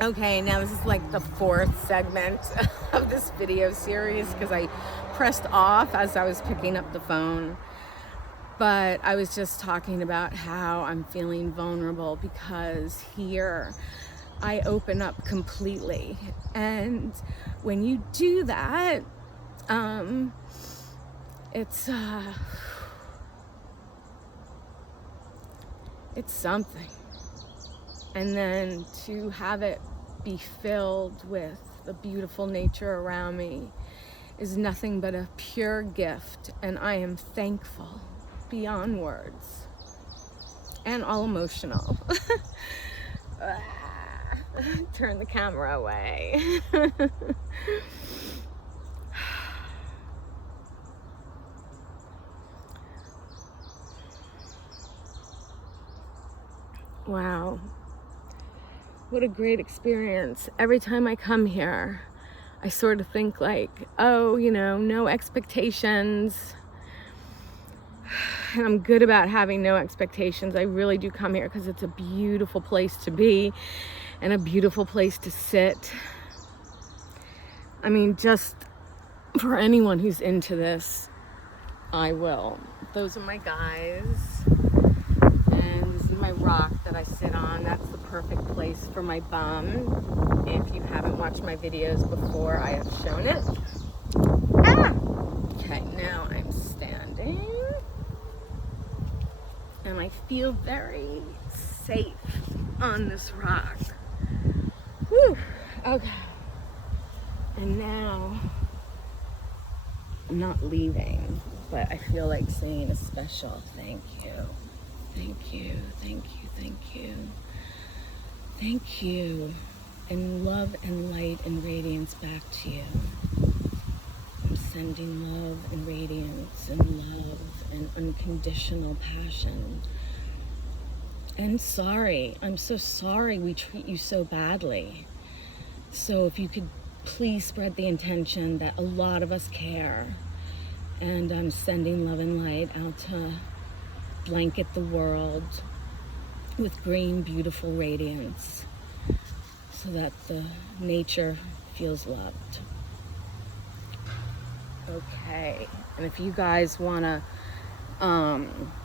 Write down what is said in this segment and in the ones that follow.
Okay, now this is like the fourth segment of this video series because I pressed off as I was picking up the phone. But I was just talking about how I'm feeling vulnerable because here I open up completely. And when you do that, it's something. And then to have it be filled with the beautiful nature around me is nothing but a pure gift, and I am thankful beyond words and all emotional. Turn the camera away. Wow. What a great experience. Every time I come here, I sort of think like, oh, no expectations. And I'm good about having no expectations. I really do come here because it's a beautiful place to be and a beautiful place to sit. I mean, just for anyone who's into this, I will. Those are my guys. And this is my rock that I sit on. That's the perfect place for my bum. If you haven't watched my videos before, I have shown it. Okay, now I'm standing. And I feel very safe on this rock. Whew. Okay. And now, I'm not leaving, but I feel like saying a special thank you. Thank you, thank you, thank you. Thank you. And love and light and radiance back to you. I'm sending love and radiance and love and unconditional passion. And sorry. I'm so sorry we treat you so badly. So if you could please spread the intention that a lot of us care. And I'm sending love and light out to blanket the world with green, beautiful radiance so that the nature feels loved. Okay, and if you guys want to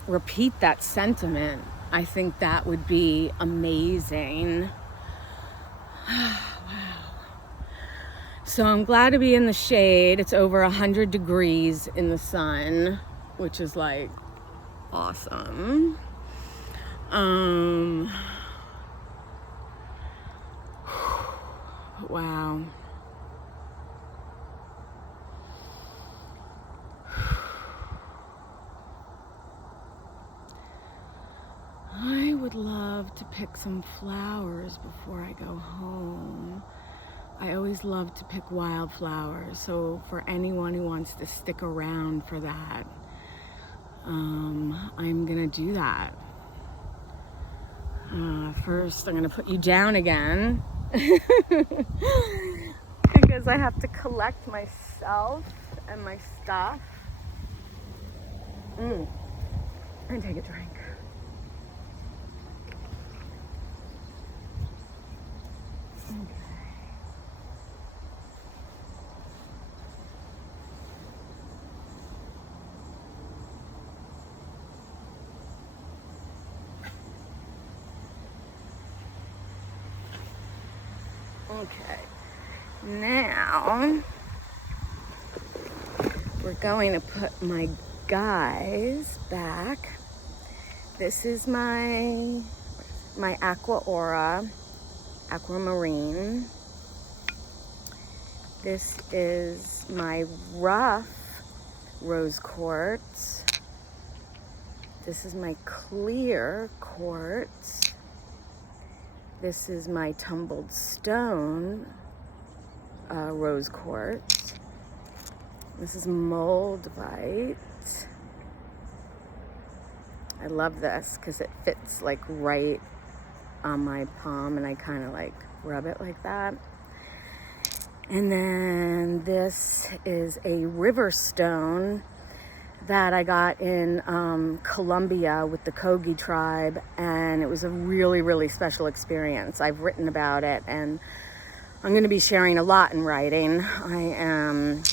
repeat that sentiment, I think that would be amazing. Wow. So I'm glad to be in the shade. It's over 100 degrees in the sun, which is like awesome. Wow. I would love to pick some flowers before I go home. I always love to pick wildflowers, so for anyone who wants to stick around for that, I'm gonna do that. First, I'm gonna put you down again because I have to collect myself and my stuff. And take a drink. Okay, now we're going to put my guys back. This is my Aqua Aura, Aquamarine. This is my rough rose quartz. This is my clear quartz. This is my tumbled stone rose quartz. This is moldavite. I love this because it fits like right on my palm and I kind of like rub it like that. And then this is a river stone that I got in Colombia with the Kogi tribe, and it was a really, really special experience. I've written about it, and I'm going to be sharing a lot in writing. I am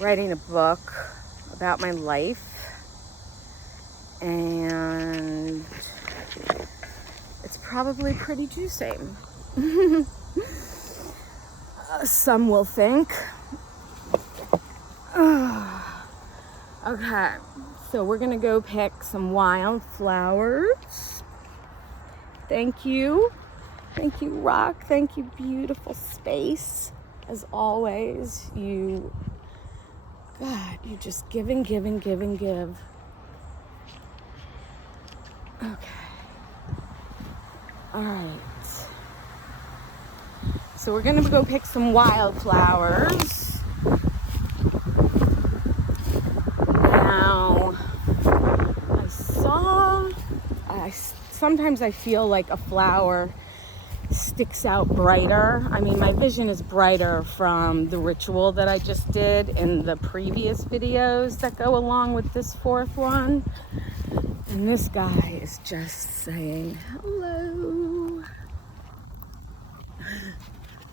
writing a book about my life, and it's probably pretty juicy. Some will think. Okay, so we're gonna go pick some wildflowers. Thank you, rock. Thank you, beautiful space. As always, you just give and give and give and give. Okay, all right. So we're gonna go pick some wildflowers. Now, sometimes I feel like a flower sticks out brighter. I mean, my vision is brighter from the ritual that I just did in the previous videos that go along with this fourth one. And this guy is just saying hello.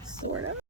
Sort of.